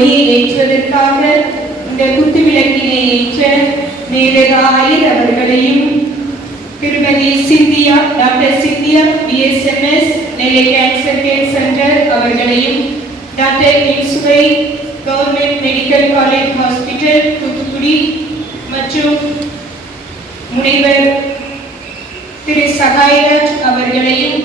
கொடியை ஏற்றுவதற்காக இந்த குத்து விளக்கினை ஏற்ற நேரராயர் அவர்களையும், திருமதி Cynthia, doctor Cynthia BSMS Nellai cancer care center அவர்களையும், டாக்டர் இன்சுவை government medical college hospital Thoothukudi மற்றும் முனைவர் திரு சகாயராஜ் அவர்களையும்,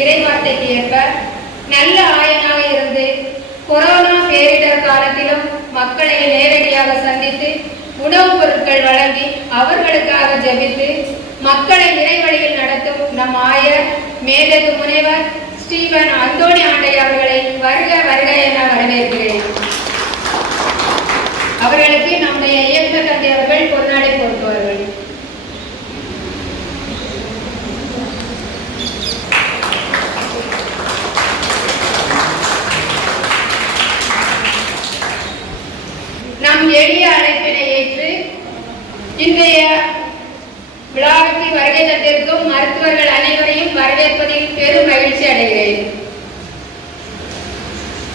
இறைவார்த்தைக்கு ஏற்ப நல்ல ஆயனாக இருந்து கொரோனா பேரிடர் காலத்திலும் மக்களை நேரடியாக சந்தித்து உணவுப் பொருட்கள் வழங்கி அவர்களுக்காக ஜெபித்து மக்களை இறைவழியில் நடத்தும் நம் ஆயர் மேதகு முனைவர் ஸ்டீவன் அந்தோணி ஆண்டை அவர்களை வருக வருக என வரவேற்கிறேன். அவர்களுக்கு நம்முடைய இயக்குநர் தந்தை அவர்கள் பொன்னாடை போட்டுவார்கள். நம் எளிய அழைப்பினை ஏற்று இன்றைய விழாவுக்கு வருகை தந்திருக்கும் மருத்துவர்கள் அனைவரையும் வரவேற்பதில் பெரும் மகிழ்ச்சி அடைகிறேன்.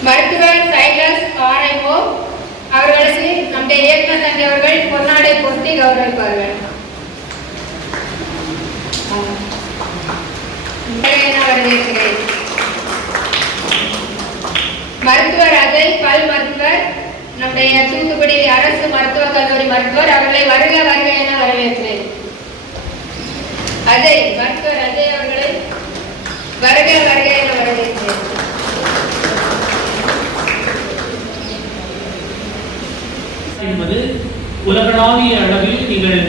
மருத்துவர் சைலஸ் ஆரைமோ அவர்களுக்கு நம்முடைய இயக்குநர் தந்தை அவர்கள் பொன்னாடை பொருத்தி கௌரவிப்பார்கள். வரவேற்கிறேன். மருத்துவர் அஜய் பல் மருத்துவர் நம்முடைய தூத்துக்குடி அரசு மருத்துவக் கல்லூரி மருத்துவர் அவர்களை வருக வருக என வரவேற்கிறேன். மருத்துவர் அஜய் அவர்களை வருக வருக என வரவேற்கிறேன். என்பது உலகளாவிய அளவில் நீங்கள்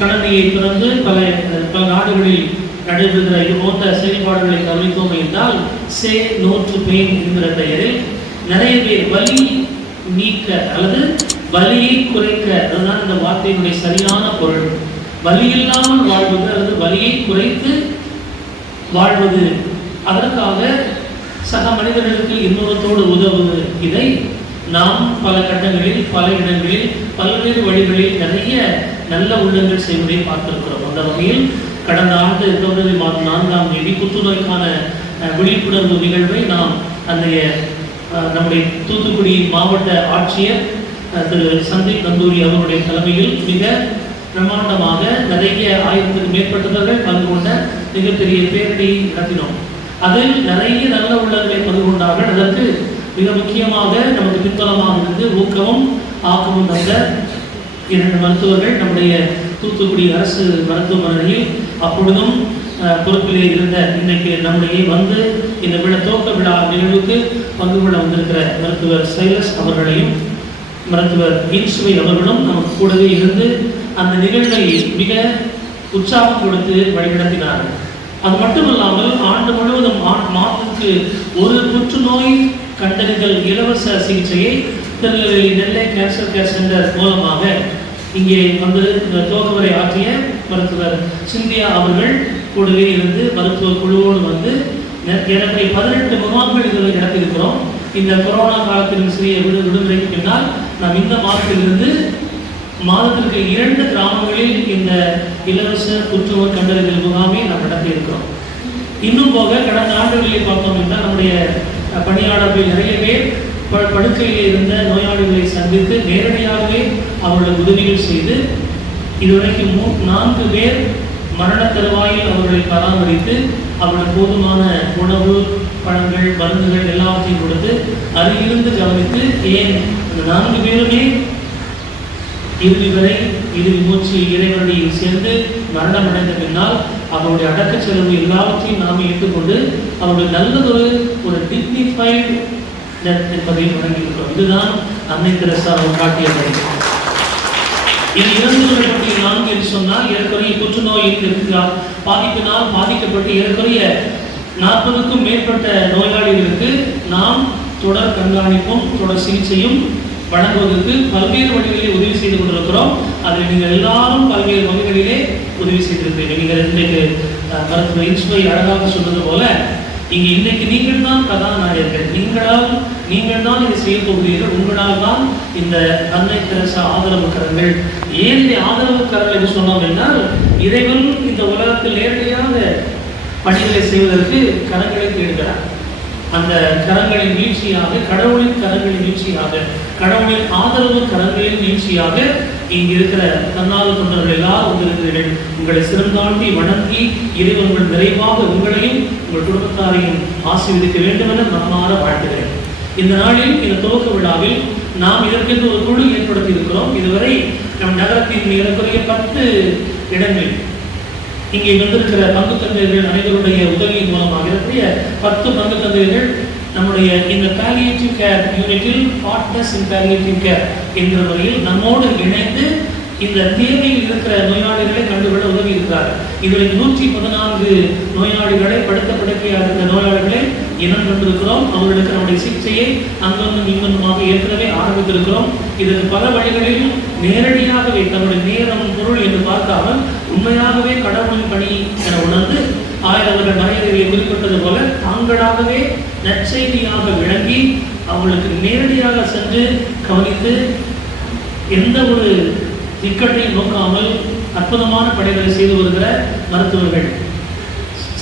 கடமையை துறந்து பல நாடுகளில் நடைபெறுகிற இது போன்ற செயல்பாடுகளை கவனித்தோம் என்றால் சே நோ டு பெயின் என்கிற பெயரில் நிறைய பேர் வலி நீக்க அல்லது வலியை குறைக்க, அதுதான் இந்த வார்த்தையினுடைய சரியான பொருள். வலி இல்லாமல் வாழ்வது அல்லது வலியை குறைத்து வாழ்வது, அதற்காக சக மனிதர்களுக்கு இன்னொருத்தோடு உதவுவது. இதை நாம் பல கட்டங்களில் பல இடங்களில் பல்வேறு வழிகளில் நிறைய நல்ல உள்ளங்கள் செய்வதை பார்த்திருக்கிறோம். அந்த வகையில் கடந்த ஆண்டு பிப்ரவரி மாதம் 4ஆம் தேதி புற்றுநோய்க்கான விழிப்புணர்வு நிகழ்வை நாம் நம்முடைய தூத்துக்குடி மாவட்ட ஆட்சியர் திரு சந்தீப் நந்தூரி அவருடைய தலைமையில் மிக பிரமாண்டமாக நிறைய 1000க்கும் மேற்பட்டவர்கள் கலந்து கொண்ட மிகப்பெரிய பேரணி நடத்தினோம். அதில் நிறைய நல்ல உள்ளங்களை பங்கு கொண்டார்கள். அதற்கு மிக முக்கியமாக நமக்கு பின்பலமாக இருந்து ஊக்கமும் ஆக்கமும் தந்த 2 மருத்துவர்கள் நம்முடைய தூத்துக்குடி அரசு மருத்துவமனையில் அப்பொழுதும் பொறுப்பிலே இருந்த இன்றைக்கு நம்முடைய வந்து இந்த துவக்க விழா நிகழ்வுக்கு பங்கு கொள்ள வந்திருக்கிற மருத்துவர் சைலஸ் அவர்களையும் மருத்துவர் இன்சுவை அவர்களும் நமக்கு கூடவே இருந்து அந்த நிகழ்வை மிக உற்சாகம் கொடுத்து வழிநடத்தினார்கள். அது மட்டுமல்லாமல் ஆண்டு முழுவதும் மாதத்துக்கு ஒரு புற்றுநோய் கண்டறிதல் இலவச சிகிச்சையை திருநெல்வேலி நெல்லை கேன்சர் கேர் சென்டர் மூலமாக இங்கே வந்து துவக்கவரை ஆற்றிய மருத்துவர் சிந்தியா அவர்கள் கூடவே இருந்து மருத்துவ குழுவோடு வந்து எனக்கு 18 முகாம்கள் இதுவரை நடத்தியிருக்கிறோம். இந்த கொரோனா காலத்திலும் சிறிய விடுமுறைக்கு பின்னால் நாம் இந்த மாதத்திலிருந்து மாதத்திற்கு 2 கிராமங்களில் இந்த இலவச புற்றுநோய் கண்டறிதல் முகாமை நாம் நடத்தியிருக்கிறோம். இன்னும் போக கடந்த ஆண்டுகளில் பார்த்தோம் என்றால் நம்முடைய பணியாளர்கள் நிறைய பேர் படுக்கையில் இருந்த நோயாளிகளை சந்தித்து நேரடியாகவே அவர்களுக்கு உதவிகள் செய்து இதுவரைக்கும் 4 பேர் மரண தருவாயில் அவர்களை பராமரித்து அவர்களுக்கு போதுமான உணவு, பழங்கள், மருந்துகள் எல்லாவற்றையும் கொடுத்து அருகிலிருந்து கவனித்து ஏன் இந்த 4 பேருமே இறுதி வரை இறுதி மூச்சு இறைவனில் சேர்ந்து மரணம் அடைந்த பின்னால் அவருடைய அடக்க செலவு எல்லாவற்றையும் நாமே ஏற்றுக்கொண்டு அவருடைய நல்லதொரு டிக்னிஃபைடு டெத் என்பதையும் வழங்கியிருக்கிறோம். இதுதான் அன்னை தெரசா காட்டிய வழி. இது 2 வருடத்தில் 4 என்று சொன்னால் ஏற்கனவே புற்றுநோயின் பாதிப்பினால் பாதிக்கப்பட்டு ஏற்கனவே 40க்கும் மேற்பட்ட நோயாளிகளுக்கு நாம் தொடர் கண்காணிப்பும் தொடர் சிகிச்சையும் வழங்குவதற்கு பல்வேறு வழிகளிலே உதவி செய்து கொண்டிருக்கிறோம். அதில் நீங்கள் எல்லாரும் பல்வேறு வகைகளிலே உதவி செய்திருக்கிறீர்கள். நீங்கள் இன்றைக்கு மருத்துவ இன்சுவை அழகாக சொன்னது போல இங்கே இன்றைக்கு நீங்கள் தான் கதாநாயகர்கள். நீங்களால் நீங்கள் தான் இதை செய்ய போகிறீர்கள், உங்களால் தான் இந்த அன்னை தெரசா ஆதரவு கரங்கள். ஏன் இதை ஆதரவு கரங்கள் என்று சொன்னோம் என்றால், இறைவன் இந்த உலகத்தில் நேரடியாக பணிகளை செய்வதற்கு கரங்களை தேடுகிறார். அந்த கரங்களின் வீழ்ச்சியாக, கடவுளின் கரங்களின் வீழ்ச்சியாக, கடவுளின் ஆதரவு கரங்களின் வீழ்ச்சியாக இங்கு இருக்கிற தன்னார்வ தொண்டர்கள் எல்லாரும் வந்திருக்கிறீர்கள். உங்களை சிறந்தாழ்த்தி வணங்கி இறைவன் உங்கள் நிறைவாக உங்களையும் உங்கள் குடும்பத்தாரையும் ஆசீர்வதிக்க வேண்டும் என மனமாற வாழ்த்துகிறேன். இந்த நாளில், இந்த துவக்க விழாவில் நாம் இதற்கென்று ஒரு குழு ஏற்படுத்தி இருக்கிறோம். இதுவரை நம் நகரத்தின் ஏறக்குறைய 10 இடங்களில் இங்கே வந்திருக்கிற பங்கு தந்தையர்கள் அனைவருடைய உதவியின் மூலமாக 10 பங்கு தந்தையர்கள் நம்முடைய இந்த பாலியேட்டிவ் கேர் யூனிட்டில் பார்ட்னர்ஸ் இன் பாலியேட்டிவ் கேர் என்ற முறையில் நம்மோடு இணைந்து இந்த தேவையில் இருக்கிற நோயாளிகளை கண்டுகொள்ள உதவி இருக்கிறார்கள். இதில் 114 நோயாளிகளை, படுத்த படுக்கையாக இருக்கிற நோயாளிகளை இனம் கொண்டிருக்கிறோம். அவர்களுக்கு நம்முடைய சிகிச்சையை அங்கொன்றும் இங்கொன்றுமாக ஏற்கனவே ஆரம்பித்திருக்கிறோம். இதற்கு பல வழிகளில் நேரடியாகவே தன்னுடைய நேரம் பொருள் என்று பார்க்காமல் உண்மையாகவே கடவுளின் பணி என உணர்ந்து அவர்கள் மறையறையை குறிப்பிட்டது போல தாங்களாகவே நற்செய்தியாக விளங்கி அவர்களுக்கு நேரடியாக சென்று கவனித்து எந்த ஒரு இக்கட்டையும் நோக்காமல் அற்புதமான பணிகளை செய்து வருகிற மருத்துவர்கள்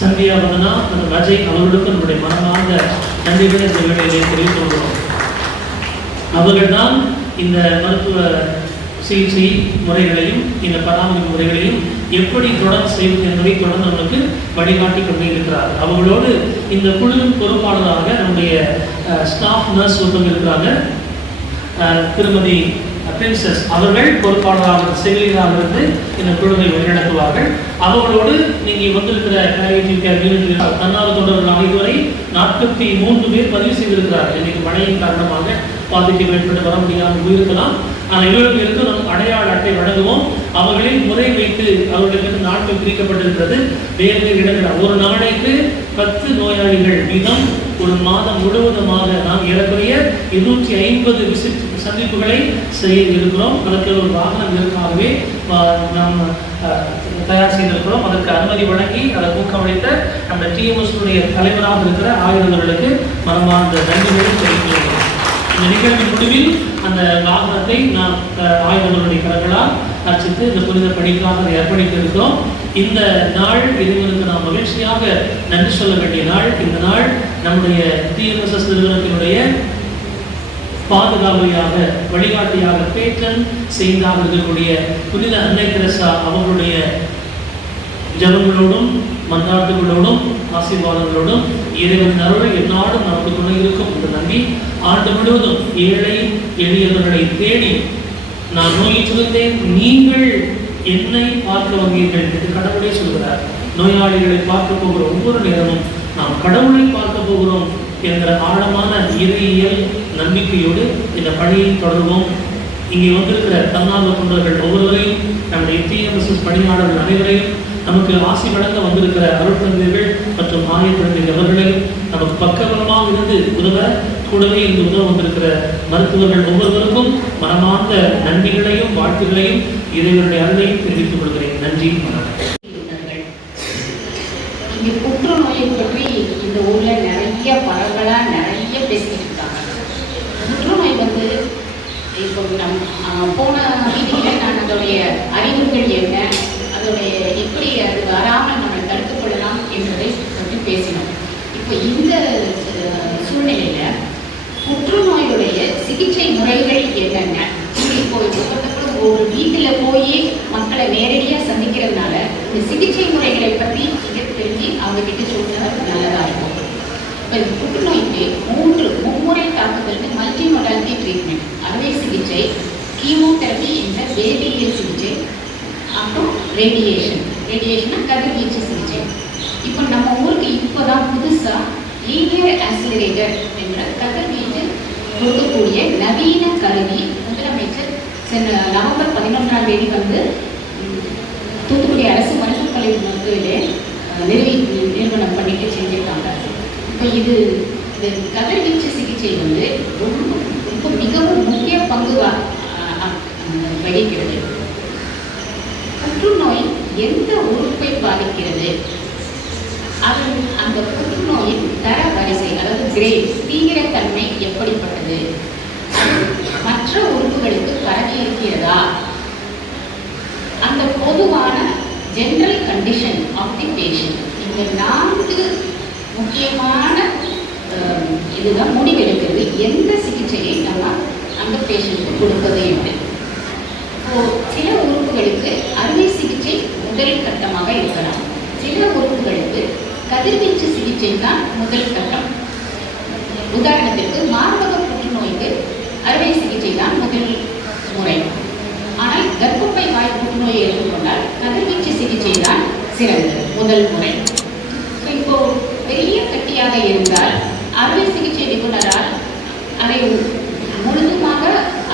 சந்தியா வதனா மற்றும் அஜய் அவர்களுக்கு நம்முடைய மனமார்ந்த நன்றிகளை இந்த வேளையிலே தெரிவித்துக் கொள்கிறோம். அவர்கள்தான் இந்த மருத்துவ சிகிச்சை முறைகளையும் இந்த பராமரிப்பு முறைகளையும் எப்படி தொடர்ந்து செய்வது என்பதை தொடர்ந்து நம்மளுக்கு வழிகாட்டி கொண்டே இருக்கிறார். அவர்களோடு இந்த குழுவின் பொறுப்பாளராக நம்முடைய ஸ்டாஃப் நர்ஸ் ஒருத்தவங்க இருக்கிறாங்க, திருமதி பிரின்சஸ் அவர்கள் பொறுப்பாளராக செவிலியராக இருந்து இந்த குழுவை வழிநடத்துவார்கள். அவர்களோடு நீங்கள் வந்திருக்கிற தன்னார்வ தொண்டர்களாக இதுவரை 43 பேர் பதிவு செய்திருக்கிறார்கள். இன்னைக்கு மழையின் காரணமாக பாதிக்கு மேற்பட்டு வர முடியாமல் போயிருக்கலாம். ஆனால் 7 பேருக்கு நாம் அடையாள அட்டை வழங்குவோம். அவர்களின் முறை வைத்து அவர்களுக்கு நாட்கள் பிரிக்கப்பட்டிருக்கிறது. வேறு இடங்கள் ஒரு நாளைக்கு 10 நோயாளிகள் வீதம் ஒரு மாதம் முழுவதுமாக நாம் ஏறக்குறைய 250 சந்திப்புகளை செய்ய இருக்கிறோம். அதற்கு ஒரு வாகனம் இதற்காகவே நாம் தயார் செய்திருக்கிறோம். அதற்கு அனுமதி வழங்கி அதை ஊக்கமளித்த நம்ம டிஎம்எஸ் தலைவராக இருக்கிற ஆயுதர்களுக்கு மனமார்ந்த நன்றிகளை தெரிவிக்கிறோம். இந்த நிகழ்வின் முடிவில் அந்த வாகனத்தை நாம் ஆயுதங்களுடைய கரங்களால் அர்ச்சித்து இந்த புனித பணிக்காக அதை அர்ப்பணிக்க இருக்கிறோம். இந்த நாள் இறைவனுக்கு நாம் மகிழ்ச்சியாக நன்றி சொல்ல வேண்டிய நாள். இந்த நாள் நம்முடைய டிஎம்எஸ்எஸ் நிறுவனத்தினுடைய பாதுகாவலியாக, வழிகாட்டியாக, பேட்டன் செய்தாக இருக்கக்கூடிய புனித அன்னை தெரசா அவர்களுடைய ஜபங்களோடும் மன்றாட்டுகளோடும் ஆசீர்வாதங்களோடும் இறைவன் அருளை எந்நாடும் நமக்கு துணை இருக்கும் என்று நம்பி ஆண்டு முழுவதும் ஏழை எளியவர்களை தேடி நான் நோயிற்றிருந்தேன், நீங்கள் என்னை பார்க்க வந்தீர்கள் என்று கடவுளே சொல்கிறார். நோயாளிகளை பார்க்க போகிற ஒவ்வொரு நேரமும் நாம் கடவுளை பார்க்க போகிறோம் என்கிற ஆழமான இறையியல் நம்பிக்கையோடு இந்த பணியை தொடர்வோம். இங்கே வந்திருக்கிற தன்னார்வ தொண்டர்கள் ஒவ்வொருவரையும், நம்முடைய டிஎம்எஸ்எஸ் பணியாளர்கள் அனைவரையும், நமக்கு ஆசி வழங்க வந்திருக்கிற அருட்தந்தையர்கள் மற்றும் ஆயத்தந்தையர்கள் அவர்களையும் நமக்கு பக்கபலமாக இருந்து உதவ கூடவே இருந்து உதவ வந்திருக்கிற மருத்துவர்கள் ஒவ்வொருவருக்கும் மனமார்ந்த நன்றிகளையும் வாழ்த்துகளையும் இறைவனுடைய அருளையும் தெரிவித்துக் கொள்கிறேன். நன்றி. புற்றுநோயை பற்றி இந்த ஊர்ல நிறைய பரவலா நிறைய பேசிட்டு இருக்காங்க. புற்றுநோய் இப்போ போன வீதியில நான் அதோடைய அறிவுகள் என்ன, அதோடைய எப்படி அது வராமல் நம்ம தடுத்துக் கொள்ளலாம் என்பதை பற்றி பேசினோம். இப்போ இந்த சூழ்நிலையில புற்றுநோயுடைய சிகிச்சை முறைகள் என்னென்ன, இப்போ ஒவ்வொருத்தரும் ஒரு வீட்டில் போய் மக்களை நேரடியாக சந்திக்கிறதுனால இந்த சிகிச்சை முறைகளை பற்றி தெரிஞ்சு அவங்க கிட்ட சொல்றது நல்லதா இருக்கும். இப்போ புற்றுநோய்க்கு 3 மும்முறை தாக்குதலுக்கு மல்டி மொடாலிட்டி ட்ரீட்மெண்ட், அறுவை சிகிச்சை, கீமோதெரப்பி என்ற வேதியியல் சிகிச்சை, அப்புறம் ரேடியேஷன் கதிர்வீச்சு சிகிச்சை. இப்போ நம்ம ஊருக்கு இப்போதான் புதுசாக லீனியர் ஆக்சிலரேட்டர் என்ற கதிர்வீச்சு கொடுக்கக்கூடிய நவீன கருவி முதலமைச்சர் நவம்பர் 11ஆம் தேதி தூத்துக்குடி அரசு மருத்துவக் கல்லூரி மருத்துவத்திலே நிறுவனம் பண்ணிட்டு செஞ்சிருக்காங்க. இப்போ இது கதிர்வீச்சு சிகிச்சை ரொம்ப மிகவும் முக்கிய பங்கு வகிக்கிறது. புற்றுநோய் எந்த உறுப்பை பாதிக்கிறது, அந்த புற்றுநோயின் தர வரிசை, அதாவது கிரேட், தீவிரத்தன்மை எப்படிப்பட்ட general condition of the patient. இந்த 4 முக்கியமான இதுதான் முடிவெடுக்கிறது எந்த சிகிச்சையை நம்ம அந்த பேஷண்ட்டுக்கு கொடுப்பது என்று. சில உறுப்புகளுக்கு அறுவை சிகிச்சை முதல் கட்டமாக இருக்கலாம், சில உறுப்புகளுக்கு கதிர்வீச்சு சிகிச்சை தான் முதல் கட்டம். உதாரணத்திற்கு மார்பக புற்றுநோய்க்கு அறுவை சிகிச்சை தான் முதல் முறை. ஆனால் கர்ப்பப்பை வாய் புற்றுநோயை எடுத்துக்கொண்டால் கதிர்வீச்சு சிகிச்சை தான் சிறந்தது முதல் முறை. இப்போ பெரிய கட்டியாக இருந்தால் அறுவை சிகிச்சை நிபுணரால் அதை முழுதுமாக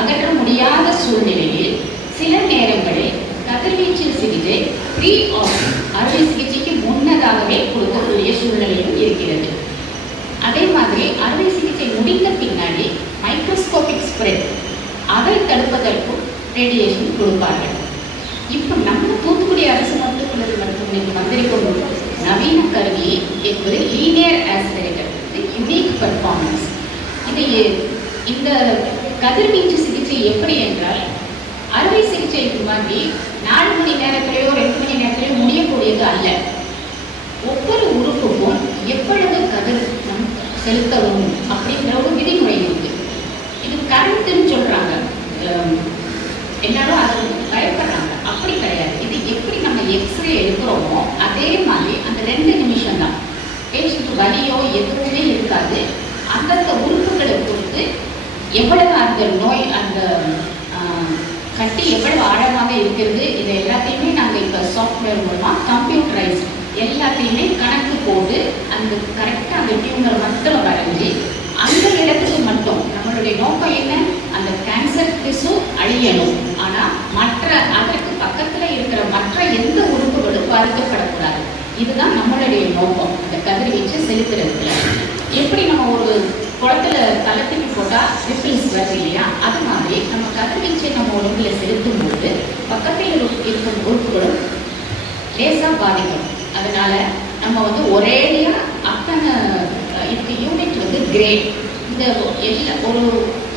அகற்ற முடியாத சூழ்நிலையில் சில நேரங்களில் கதிர்வீச்சு சிகிச்சை ப்ரீ ஆப்ரேஷன் அறுவை சிகிச்சைக்கு முன்னதாகவே கொடுக்கக்கூடிய சூழ்நிலையும் இருக்கிறது. அதே மாதிரி அறுவை சிகிச்சை முடிந்த பின்னாடி மைக்ரோஸ்கோபிக் ஸ்ப்ரெட் அதை தடுப்பதற்கும் ரேடியேஷன் கொடுப்பார்கள். இப்போ நம்ம தூத்துக்குடி அரசு மருத்துவக் கல்லூரி மருத்துவமனைக்கு வந்திருக்கும் நவீன கருவி என்பது லீனியர் ஆஸ்பிரேட்டர், யுனிக் பர்ஃபார்மன்ஸ். இந்த கதிர்வீச்சு சிகிச்சை எப்படி என்றால் அறுவை சிகிச்சைக்கு மாதிரி 4 மணி நேரத்திலேயோ 2 மணி நேரத்திலேயோ முடியக்கூடியது அல்ல. ஒவ்வொரு உறுப்புக்கும் எவ்வளவு கதிர் செலுத்தவும் அப்படிங்கிற ஒரு விதிமுறை இருக்கு. இது கரண்ட்னு சொல்றாங்க, எல்லாரும் அது பயப்படுறாங்க. அப்படி கிடையாது. இது எப்படி நம்ம எக்ஸ்ரே எடுக்கிறோமோ அதே மாதிரி அந்த 2 நிமிஷம் தான். பேஷண்ட் வலியோ எதுவுமே இருக்காது. அந்தந்த உறுப்புகளை பொறுத்து எவ்வளவு அந்த நோய் அந்த கட்டி எவ்வளவு ஆழமாக இருக்கிறது, இதை எல்லாத்தையுமே நாங்கள் இப்போ சாஃப்ட்வேர் மூலமாக கம்ப்யூட்டரைஸ் எல்லாத்தையுமே கணக்கு போட்டு அந்த கரெக்டாக அந்த டியூமர் மட்டும் வரைஞ்சி அந்த இடத்துக்கு மட்டும் நம்மளுடைய நோக்கம் என்ன, அந்த கேன்சர் திசு அழியணும். ஆனால் மற்ற அதற்கு பக்கத்தில் இருக்கிற மற்ற எந்த உறுப்புகளும் பாதிக்கப்படக்கூடாது. இதுதான் நம்மளுடைய நோக்கம் இந்த கதிர்வீச்சு செலுத்துறதுல. எப்படி நம்ம ஒரு குளத்துல தளத்துக்கு போட்டால் ரிப்பிள்ஸ் வருது இல்லையா, அது மாதிரி நம்ம கதிர்வீச்சை நம்ம உடம்புல செலுத்தும் போது பக்கத்தில் இருக்கும் உறுப்புகளும் லேசாக பாதிக்கும். அதனால நம்ம ஒரேடியா அத்தனை இதுக்கு யூனிட் கிரேட், இந்த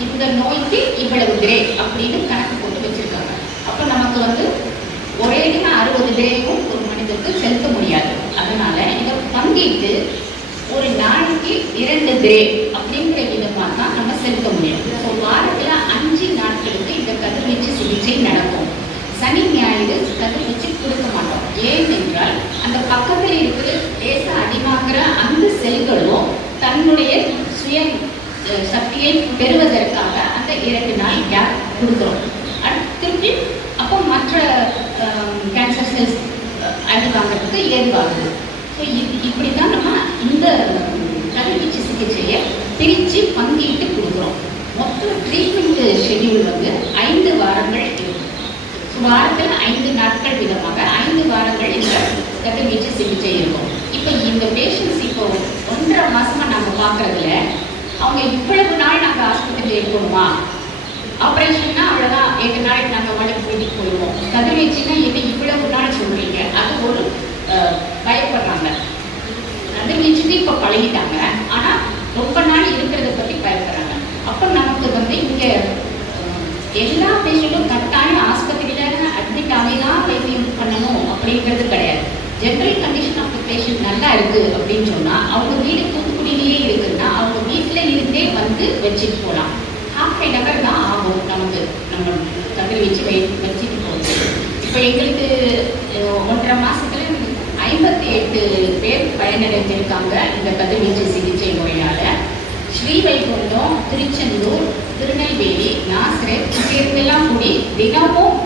இந்த நோய்க்கு இவ்வளவு கிரேட் அப்படின்னு கணக்கு போட்டு வச்சிருக்காங்க. அப்போ நமக்கு ஒரேடியா 60 கிரேவும் ஒரு மனிதருக்கு செலுத்த முடியாது. அதனால இதை பங்கிட்டு ஒரு நாளைக்கு 2 கிரேட் அப்படிங்கிற விதமாக தான் நம்ம செலுத்த முடியும். ஸோ வாரத்தில் 5 நாட்களுக்கு இந்த கதிர்வீச்சு சிகிச்சை நடக்கும். சனி ஞாயிறு கதிர்வீச்சு கொடுக்க மாட்டோம். ஏனென்றால் அந்த பக்கத்தில் இருக்கிற லேச அடிமாக்கிற அந்த செல்களும் தன்னுடைய சுய சக்தியை பெறுவதற்காக அந்த 2 நாள் கேப் கொடுக்குறோம். திருப்பி அப்போ மற்ற கேன்சர் செல்ஸ் அடி வாங்கிறதுக்கு ஏதுவாகுது. ஸோ இப்படி தான் நம்ம இந்த கதிர்வீச்சு சிகிச்சையை பிரித்து பங்கிட்டு கொடுக்குறோம். மொத்தம் ட்ரீட்மெண்ட் ஷெட்யூல் 5 வாரங்கள் இருக்கும். வாரத்தில் 5 நாட்கள் விதமாக 5 வாரங்கள் இந்த கதிர்வீச்சு சிகிச்சை இருக்கும். இப்போ இந்த பேஷண்ட்ஸ் இப்போ 1.5 மாசமா நாங்கள் பார்க்கறதுல அவங்க இவ்வளவு நாள் நாங்கள் ஆஸ்பத்திரியில் இருக்கணுமா, ஆப்ரேஷன்னா அவ்வளோதான் 8 நாளைக்கு நாங்கள் வழக்கு வீட்டுக்கு போயிடுவோம், கதிர்வீச்சுன்னா என்ன இவ்வளவு நாள் சொல்கிறீங்க, அது ஒரு பயப்படுறாங்க. கதிர்வீச்சுக்கு இப்போ பழகிட்டாங்க, ஆனால் ரொம்ப நாள் இருக்கிறத பற்றி பயப்படுறாங்க. அப்போ நமக்கு இங்கே எல்லா பேஷண்ட்டும் கட்டாயம் ஆஸ்பத்திரியில் அட்மிட் ஆகி தான் வைத்தியம் பண்ணணும் அப்படிங்கிறது கிடையாது. General condition of the patient நல்லா இருக்குது அப்படின்னு சொன்னால் அவங்க வீடு தூத்துக்குடியிலேயே இருக்குன்னா அவங்க வீட்டில் இருந்தே வச்சுட்டு போகலாம். ½ hour தான் ஆகும் நமக்கு நம்ம கதிர்வீச்சு வச்சுட்டு போகிறது. இப்போ எங்களுக்கு 1.5 மாதத்துல 58 பேர் பயனடைஞ்சிருக்காங்க இந்த கதிர்வீச்சு சிகிச்சை முறையால். ஸ்ரீவைகுண்டம், திருச்செந்தூர், திருநெல்வேலி, நாசரேத் இதெல்லாம் கூடி தினமும்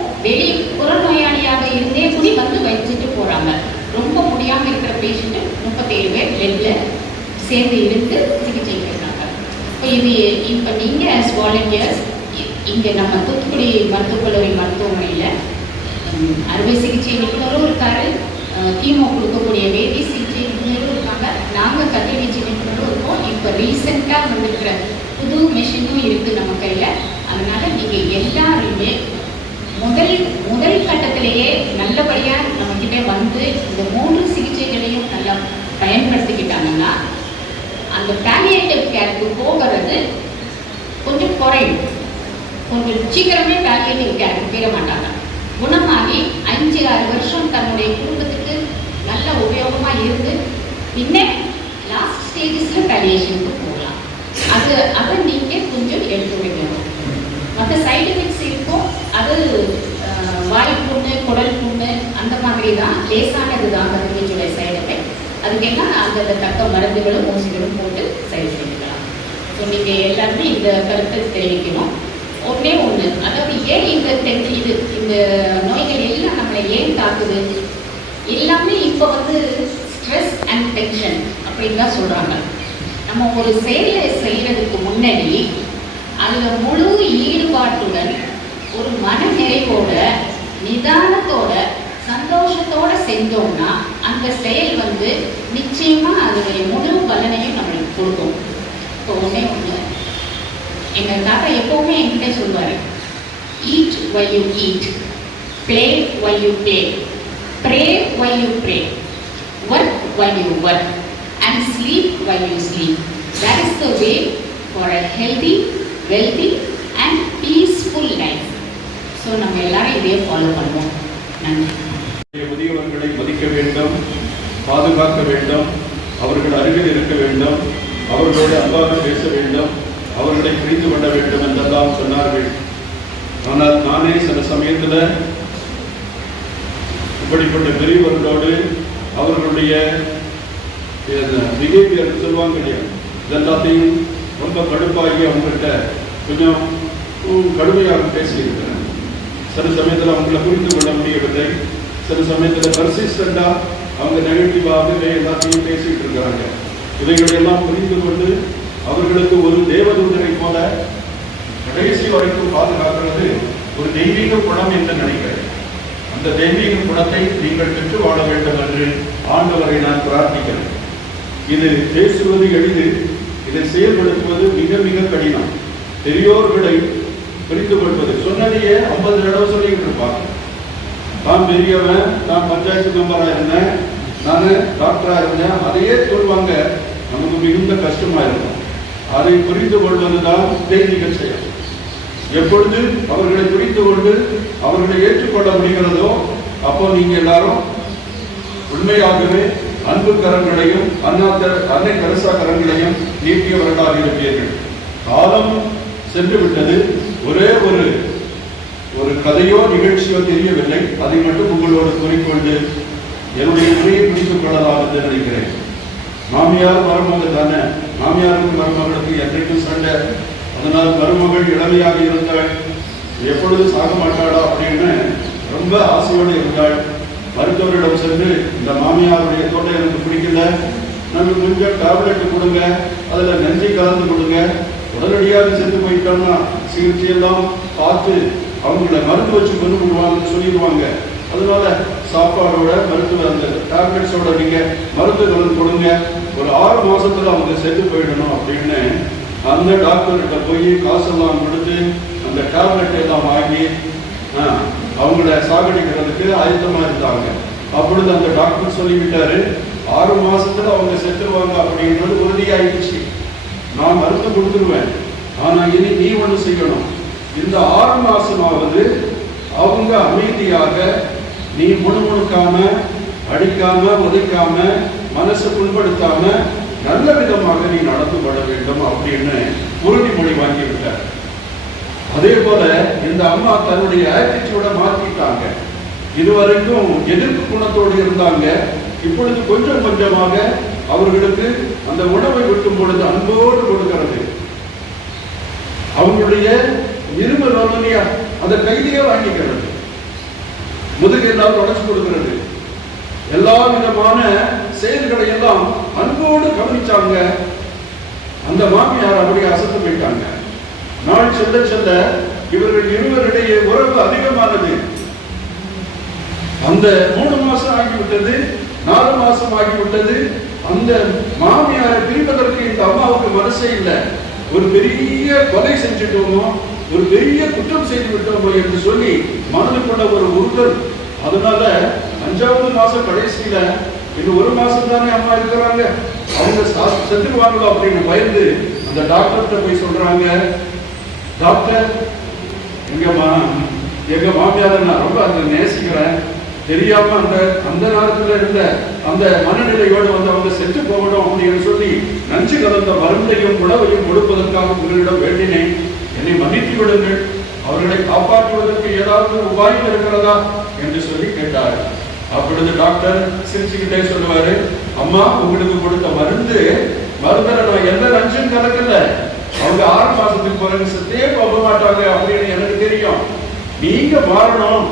புற நோயாளியாக இருந்தே கூடி வச்சுட்டு போகிறாங்க. ரொம்ப முடியாமல் இருக்கிற பேஷண்ட்டு 37 பேர் பெட்டில் சேர்ந்து இருந்து சிகிச்சை பெறுறாங்க. இப்போ நீங்கள் ஆஸ் வாலண்டியர்ஸ் இங்கே நம்ம தூத்துக்குடி மருத்துவக் கல்லூரி மருத்துவமனையில் அறுவை சிகிச்சை நிபுணரும் இருக்காரு, கீமோ கொடுக்கக்கூடிய வேதி சிகிச்சை நிபுணரும் இருக்காங்க, நாங்கள் கதிர்வீச்சு நிபுணரும் இருக்கோம். இப்போ ரீசெண்டாக வந்துருக்கிற புது மிஷினும் இருக்குது நம்ம கையில். அதனால் நீங்கள் எல்லாருமே முதல் கட்டத்திலேயே நல்லபடியாக நம்மக்கிட்ட இந்த 3 சிகிச்சைகளையும் நல்லா பயன்படுத்திக்கிட்டாங்கன்னா அந்த பாலியேட்டிவ் கேருக்கு போகிறது கொஞ்சம் குறையும். கொஞ்சம் சீக்கிரமே பாலியேட்டிவ் கேருக்கு போயிட மாட்டாங்க. குணமாகி 5-6 வருஷம் தன்னுடைய குடும்பத்துக்கு நல்ல உபயோகமா இருந்து பின்னே லாஸ்ட் ஸ்டேஜஸ்ல பேலியேஷனுக்கு போகலாம். அதை நீங்க கொஞ்சம் எடுத்து வைக்கணும். மற்ற சைடு எஃபெக்ட்ஸ் இருக்கும், அது வாய் புண்ணு, குடல் புண்ணு அந்த மாதிரி தான், லேசானது தான் கதிர்வீச்சுடைய சைடு எஃபெக்ட். அதுக்கு என்ன அந்த தக்க மருந்துகளும் ஊசிகளும் போட்டு சரி செஞ்சுக்கலாம். ஸோ நீங்கள் எல்லாருமே இந்த கருத்தை தெரிவிக்கணும். ஒன்றே ஒன்று, அதாவது ஏன் இந்த நோய்கள் எல்லாம் நம்மளை ஏன் தாக்குது, எல்லாமே இப்போ ஸ்ட்ரெஸ் அண்ட் டென்ஷன் அப்படின்னு தான் சொல்கிறாங்க. நம்ம ஒரு செயலை செய்கிறதுக்கு முன்னாடி அதில் முழு ஈடுபாட்டுடன் ஒரு மன நிறைவோட நிதானத்தோட சந்தோஷத்தோட செஞ்சோம்னா அந்த செயல் நிச்சயமா அதனுடைய முழு பலனையும் நம்மளுக்கு கொடுக்கும். இப்போ ஒன்றே ஒன்று, எங்கள் தாத்தா எப்பவுமே என்கிட்ட சொல்லுவார், eat while you eat, play while you play, pray while you pray, work while you work, and sleep while you sleep. That is the way for a healthy, wealthy and peaceful life. So நம்ம எல்லாரும் இதையே follow பண்ணுவோம். நன்றி. முதியவர்களை மதிக்க வேண்டும், பாதுகாக்க வேண்டும், அவர்கள் அருகில் இருக்க வேண்டும், அவர்களோடு அன்பாக பேச வேண்டும், அவர்களை புரிந்து கொள்ள வேண்டும் என்றெல்லாம் சொன்னார்கள். ஆனால் நானே சில சமயத்தில் இப்படிப்பட்ட பெரியவர்களோடு அவர்களுடைய பிஹேவியர் சொல்லுவாங்க இல்லையா, இதெல்லாத்தையும் ரொம்ப கடுப்பாகி அவங்கள்ட்ட கொஞ்சம் கடுமையாக பேசியிருக்கிறேன். சில சமயத்தில் அவங்களை புரிந்து கொள்ள முடியவில்லை, சில சமயத்தில் பர்சிஸ்டண்டாக அவங்க நெகட்டிவாகவே எல்லாத்தையும் பேசிட்டு இருக்கிறாங்க. இவைகளெல்லாம் புரிந்து கொண்டு அவர்களுக்கு ஒரு தேவதூதரை போல கடைசி வரைக்கும் பாதுகாக்கிறது ஒரு தெய்வீக குணம் என்று நினைக்கிறேன். அந்த தெய்வீக குணத்தை நீங்கள் பெற்று வாழ வேண்டும் என்று ஆண்டவரை நான் பிரார்த்திக்கிறேன். இது பேசுவது எளிது, இதை செயல்படுத்துவது மிக மிக கடினம். பெரியோர்களை புரிந்து கொள்வது, சொன்னதையே 50 தடவை சொல்லிக்கிட்டு இருப்பாங்க. நான் பெரியவன், நான் பஞ்சாயத்து மெம்பராக இருந்தேன், நான் டாக்டராக இருந்தேன், அதையே சொல்லுவாங்க. நமக்கு மிகுந்த கஷ்டமாக இருக்கும். அதை புரிந்து கொள்வதுதான் தெய்வீக செயல். எப்பொழுது அவர்களை புரிந்து கொண்டு அவர்களை ஏற்றுக்கொள்ள முடிகிறதோ அப்போ நீங்க எல்லாரும் உண்மையாகவே அன்பு கரங்களையும் அன்னை தெரசா கரங்களையும் நீட்டியவர்களாக இருப்பீர்கள். காலம் சென்று விட்டது. ஒரே ஒரு கதையோ நிகழ்ச்சியோ தெரியவில்லை. அதை மட்டும் உங்களோடு கூறிக்கொண்டு என்னுடைய உரையை பிடித்துக் கொள்ளலாம் என்று நினைக்கிறேன். மாமியார் மருமகள் தானே, மாமியாருக்கும் மருமகளுக்கு என்றைக்கும் சண்டை. அதனால் மருமகள் இளமையாக இருந்தாள், எப்பொழுது சாக மாட்டாளா அப்படின்னு ரொம்ப ஆசையோடு இருந்தாள். மருத்துவரிடம் சென்று, இந்த மாமியாருடைய தோட்டம் எனக்கு பிடிக்கல, நமக்கு கொஞ்சம் டேப்லெட் கொடுங்க, அதில் நெஞ்சை கலந்து கொடுங்க, உடனடியாக சென்று போயிட்டோம்னா சிகிச்சையெல்லாம் பார்த்து அவங்கள மருந்து வச்சு கொண்டு விடுவாங்கன்னு சொல்லிடுவாங்க. அதனால சாப்பாடோட மருத்துவ அந்த டேப்லெட்ஸோட நீங்க மருந்து கலந்து கொடுங்க, ஒரு 6 மாசத்துல அவங்க செத்து போயிடணும் அப்படின்னு அந்த டாக்டர்கிட்ட போய் காசெல்லாம் கொடுத்து அந்த டேப்லெட் எல்லாம் வாங்கி அவங்கள சாகடிக்கிறதுக்கு ஆயத்தமா இருந்தாங்க. அப்பொழுது அந்த டாக்டர் சொல்லிவிட்டாரு, 6 மாசத்துல அவங்க செத்துருவாங்க அப்படின்றது உறுதியாயிடுச்சு. நான் மருந்து கொடுத்துருவேன், ஆனா இனி நீ ஒண்ணு செய்யணும். இந்த 6 மாசமாவது அவங்க அமைதியாக, நீ முணுமுணுக்காம, அடிக்காம, உதைக்காம, மனசை புண்படுத்தாம நல்ல விதமாக நீ நடந்து கொள்ள வேண்டும் அப்படின்னு உறுதிமொழி வாங்கிவிட்டார். அதே போல இந்த அம்மா தன்னுடைய ஆட்டிடியூட மாற்றிட்டாங்க. இதுவரைக்கும் எதிர்ப்பு குணத்தோடு இருந்தாங்க. இப்பொழுது கொஞ்சம் கொஞ்சமாக அவர்களுக்கு அந்த உணவை விட்டும் பொழுது அன்போடு கொடுக்கிறது. அவங்களுடைய இருமல் ரோனியா அந்த கைதியே வாங்கிக்கிறது, முதுகெல்லாம் தொடச்சு கொடுக்கிறது. எல்லா விதமான செயல்களை எல்லாம் அன்போடு கவனிச்சாங்க. அந்த மாமியார் அப்படியே அசத்து போயிட்டாங்க. நாள் செல்ல செல்ல இவர்கள் இருவரிடையே உறவு அதிகமானது. அந்த 3 மாசம் ஆகிவிட்டது, 4 மாசம் ஆகிவிட்டது. அந்த மாமியாரை பிரிப்பதற்கு இந்த அம்மாவுக்கு மனசே இல்லை. ஒரு பெரிய கொலை செஞ்சுட்டோமோ, ஒரு பெரிய குற்றம் செய்து விட்டோமோ என்று சொல்லி மனதுக்குள்ள ஒரு உறுத்தல். அதனால 5வது மாசம் கடைசியில இன்னும் 1 மாசம் தானே அம்மா இருக்கிறாங்க, அவங்க செத்துருவாங்களோ அப்படின்னு பயந்து அந்த டாக்டர்கிட்ட போய் சொல்றாங்க, டாக்டர் எங்க மாமியாரை நான் ரொம்ப அதை நேசிக்கிறேன், தெரியாம அந்த நேரத்துல இருந்த அந்த மனநிலையோடு வந்து அவங்க செத்து போகணும் அப்படின்னு சொல்லி நஞ்சு கலந்த மருந்தையும் உணவையும் கொடுப்பதற்காக உங்களிடம் வேண்டினேன். என்னை மன்னித்து விடுங்கள். அவர்களை காப்பாற்றுவதற்கு ஏதாவது உபாயம் இருக்கிறதா என்று சொல்லி கேட்டார். அப்பொழுது டாக்டர் சிரிச்சுக்கிட்டே சொல்லுவாரு, அம்மா உங்களுக்கு கொடுத்த மருந்துல நான் எந்த நஞ்சும் கலக்கல. அவங்க 6 மாசத்துக்கு பிறகு செத்தே போக மாட்டாங்க அப்படின்னு எனக்கு தெரியும். நீங்க மாறணும்,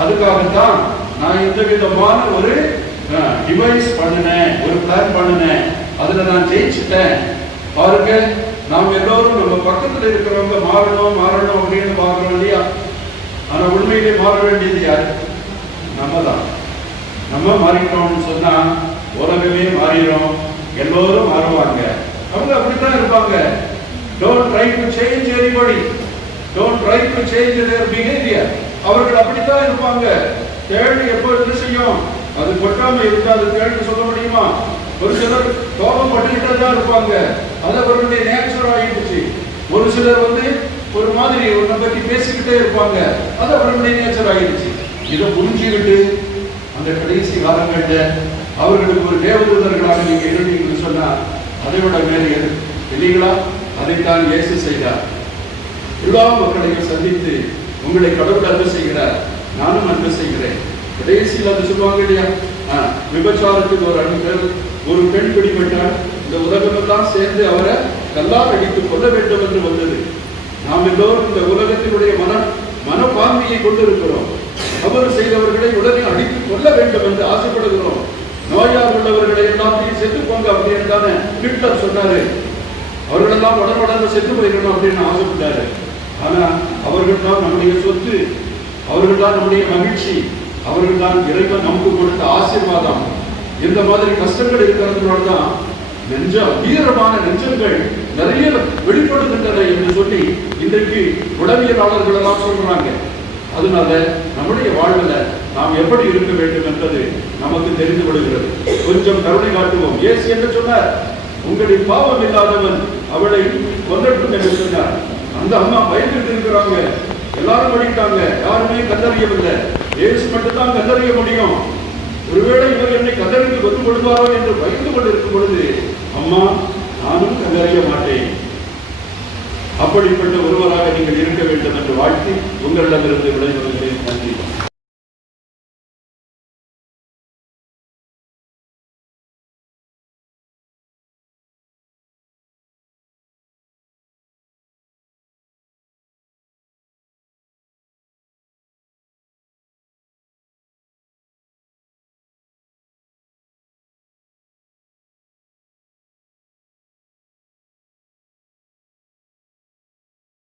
அதுக்காகத்தான் நான் இந்த விதமான ஒரு டிவைஸ் பண்ணினேன், ஒரு பிளான் பண்ணினேன். அதுல நான் ஜெயிச்சுட்டேன். பாருங்க, நாம் எல்லோரும் நம்ம பக்கத்துல இருக்கிறவங்க மாறணும் அப்படின்னு பாக்குறோம் இல்லையா? ஆனா உண்மையிலே மாற வேண்டியது யாரு? நம்ம தான். நம்ம மாறிட்டோம்னு சொன்னா உலகமே மாறிடும், எல்லோரும் மாறுவாங்க. அவங்க அப்படித்தான் இருப்பாங்க. Don't try to change anybody. Don't try to change their behavior. அவர்கள் அப்படித்தான் இருப்பாங்க. தேடு எப்போ என்ன செய்யும்? அது கொட்டாம இருக்காது. தேடு சொல்ல முடியுமா? ஒரு சிலர் கோபம் பட்டுக்கிட்டே தான் இருப்பாங்க. அது அவர்களுடைய நேச்சர் ஆகிடுச்சு. ஒரு சிலர் ஒரு மாதிரி ஒன்றை பற்றி பேசிக்கிட்டே இருப்பாங்க. அது அவர்களுடைய நேச்சர் ஆகிடுச்சு. இதை புரிஞ்சுக்கிட்டு அந்த கடைசி காலங்கள்ல அவர்களுக்கு ஒரு தேவதூதர்களாக நீங்க இருந்தீங்கன்னு சொன்னா அதை விட மேலே இல்லைங்களா? அதைத்தான் இயேசு செய்தார். எல்லா மக்களையும் சந்தித்து உங்களை கடவுள் அன்பு செய்கிறார், நானும் அன்பு செய்கிறேன். கடைசியில் அது சொல்லுவாங்க இல்லையா? விபச்சாரத்துக்கு ஒரு பெண் பிடிபட்டால் இந்த உலகமெல்லாம் சேர்ந்து அவரை கல்லால் அடித்து கொள்ள வேண்டும் என்று வந்தது. நாம் எல்லோரும் இந்த உலகத்தினுடைய மனப்பான்மையை கொண்டிருக்கிறோம். தவறு செய்தவர்களை உடனே அடித்து கொள்ள வேண்டும் என்று ஆசைப்படுகிறோம். நோயால் உள்ளவர்களை எல்லாத்தையும் செத்து போங்க அப்படின்னு தானே ஹிட்லர் சொன்னாரு. அவர்களெல்லாம் உடனுடனே செத்து போயிடணும் அப்படின்னு ஆசைப்பட்டாரு. ஆனா அவர்கள் தான் நம்முடைய சொத்து, அவர்கள் தான் நம்முடைய மகிழ்ச்சி, அவர்கள் தான் இறைவன் நமக்கு கொடுத்த ஆசீர்வாதம். இந்த மாதிரி கஷ்டங்கள் இருக்கிறதுனால தான் வீரமான நெஞ்சங்கள் நிறைய வெளிப்படுகின்றன என்று சொல்லி இன்றைக்கு உளவியலாளர்கள் எல்லாம் சொல்றாங்க. அதனால நம்முடைய வாழ்வில் நாம் எப்படி இருக்க வேண்டும் என்பது நமக்கு தெரிந்து விடுகிறது. கொஞ்சம் கருணை காட்டுவோம். இயேசு என்ன சொன்னார்? உங்களின் பாவம் இல்லாதவன் அவளை கொல்லட்டும் என்று சொன்னார். அந்த அம்மா பயந்துட்டு இருக்கிறாங்க. எல்லாரும் படித்தாங்க, யாருமே கண்டறியவில்லை. இயேசு மட்டும்தான் கண்டறிய முடியும். ஒருவேளை இவர் என்னை கண்டறிந்து கொண்டு கொடுப்பாரோ என்று பயந்து கொண்டிருக்கும் பொழுது, அம்மா நானும் கண்டறிய மாட்டேன், அப்படிப்பட்ட ஒருவராக நீங்கள் இருக்க வேண்டும் என்று வாழ்த்தி உங்களிடமிருந்து விடைபெறுகிறேன். நன்றி.